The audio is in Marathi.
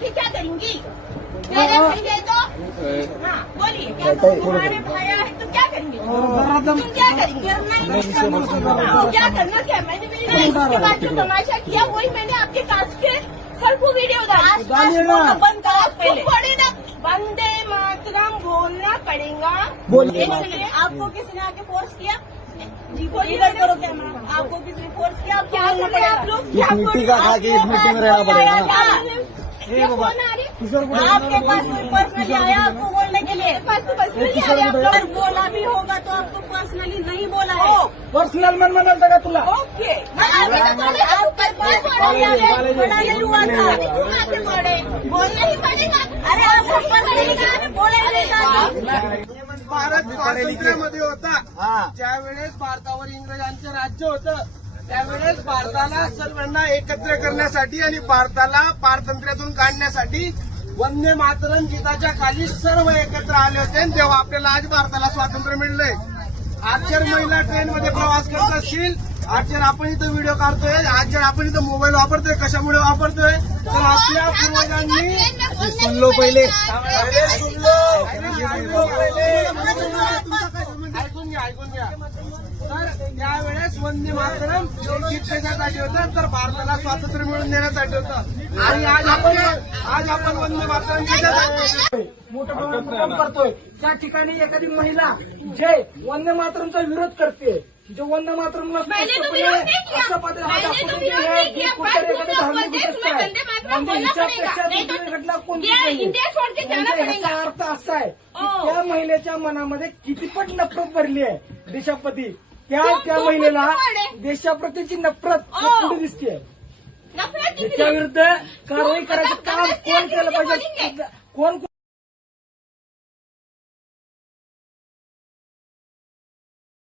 अभी क्या करेंगी? मेरे भाई है तो हाँ बोलिए, क्या तुम्हारे भाई है तो क्या करेंगे? तुम क्या करेंगे? क्या करना क्या? मैंने इसके बाद जो तमाशा किया वही मैंने आपके कास्ट के सर को वीडियो डाला। बंद पड़े ना, वंदे मातरम बोलना पड़ेगा। बोलिए। आपको किसी ने आके फोर्स किया? जी बोलिए, करो क्या? आपको किसी ने फोर्स किया? क्या कर रहे हैं आप लोग? इस मिट्टी का खा के इस मिट्टी में रहना पड़ेगा। आपके पास कोई पर्सनली आया आपको बोलने के लिए? पास तो पर्सनली आया, अगर बोला भी होगा तो आपको पर्सनली नहीं बोला है। पर्सनल मन म्हणाल का तुला? ओके, आपके पास बड़ा नहीं हुआ था, बोलना ही पड़ेगा। अरे आपको पर्सनली बोला ही नहीं। भारत स्वातंत्र्यामध्ये होता, ज्यावेळेस भारतावर इंग्रजांचं राज्य होतं त्यावेळेस भारताला सर्वांना एकत्र करण्यासाठी आणि भारताला पारतंत्र्यातून काढण्यासाठी वंदे मातरम गीताच्या खाली सर्व एकत्र आले होते आणि तेव्हा आपल्याला आज भारताला स्वातंत्र्य मिळलंय. आज जर महिला ट्रेनमध्ये प्रवास करत असतील, आज जर आपण इथं व्हिडिओ काढतोय, आज जर आपण इथं मोबाईल वापरतोय, कशामुळे वापरतोय तर आपल्या पूर्वजांनी सुनलो पहिले. ऐकून घ्या. तर त्यावेळेस वंदे मातरम गीत त्याच्यासाठी होतं, तर भारताला स्वातंत्र्य मिळवून देण्यासाठी होतं. आणि आज आपण वंदे मातरम गीतासाठी मोठं प्रमाण करतोय. त्या ठिकाणी एखादी महिला जे वंदे मातरमचा विरोध करते, जो वंदे मातरमला असं पात्र धार्मिक गोष्ट आहे म्हणजे हिच्यापेक्षा दुसरी घटना कोणतीच नाही. म्हणजे ह्याचा अर्थ असा आहे की त्या महिलेच्या मनामध्ये कितीपट नफरत भरली आहे देशाप्रती. त्या महिलेला देशाप्रतीची नफरत पुढे दिसते. त्याच्या विरुद्ध कारवाई करायचं काम कोण केलं पाहिजे? कोण